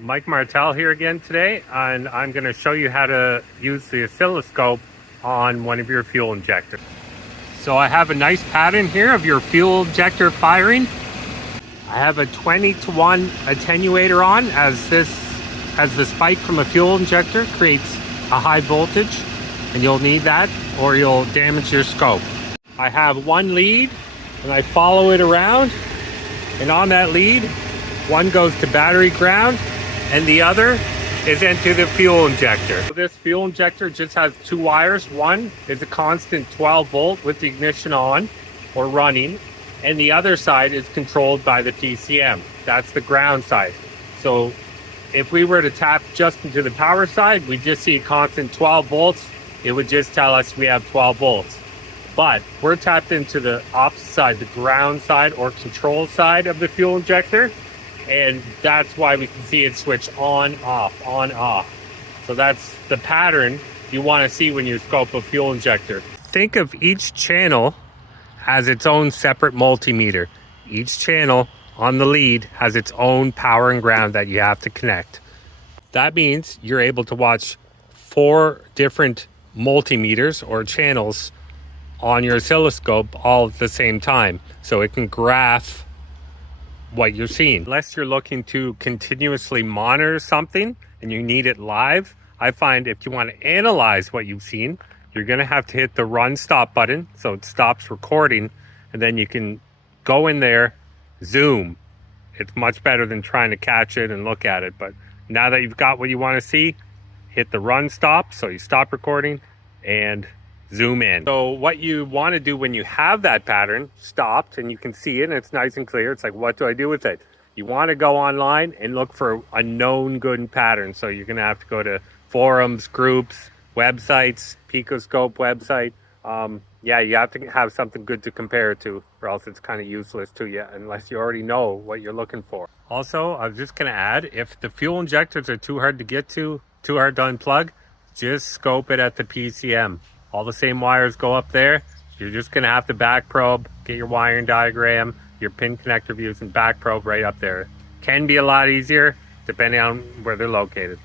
Mike Martel here again today, and I'm going to show you how to use the oscilloscope on one of your fuel injectors. So I have a nice pattern here of your fuel injector firing. I have a 20-to-1 attenuator on, as the spike from a fuel injector creates a high voltage, and you'll need that or you'll damage your scope. I have one lead and I follow it around, and on that lead, one goes to battery ground and the other is into the fuel injector. So this fuel injector just has two wires. One is a constant 12 volt with the ignition on or running, and the other side is controlled by the PCM. That's the ground side. So if we were to tap just into the power side, we just see a constant 12 volts. It would just tell us we have 12 volts. But we're tapped into the opposite side, the ground side or control side of the fuel injector. And that's why we can see it switch on, off. So that's the pattern you want to see when you scope a fuel injector. Think of each channel as its own separate multimeter. Each channel on the lead has its own power and ground that you have to connect. That means you're able to watch 4 different multimeters or channels on your oscilloscope all at the same time, so it can graph what you're seeing. Unless you're looking to continuously monitor something and you need it live, I find if you want to analyze what you've seen, you're going to have to hit the run stop button so it stops recording, and then you can go in there, zoom. It's much better than trying to catch it and look at it. But now that you've got what you want to see, hit the run stop so you stop recording and zoom in. So what you want to do when you have that pattern stopped and you can see it and it's nice and clear, it's like, what do I do with it? You want to go online and look for a known good pattern. So you're going to have to go to forums, groups, websites, Picoscope website. Yeah, you have to have something good to compare it to, or else it's kind of useless to you unless you already know what you're looking for. Also, I was just going to add, if the fuel injectors are too hard to get to, too hard to unplug, just scope it at the PCM. All the same wires go up there. You're just going to have to back probe, get your wiring diagram, your pin connector views, and back probe right up there. Can be a lot easier depending on where they're located.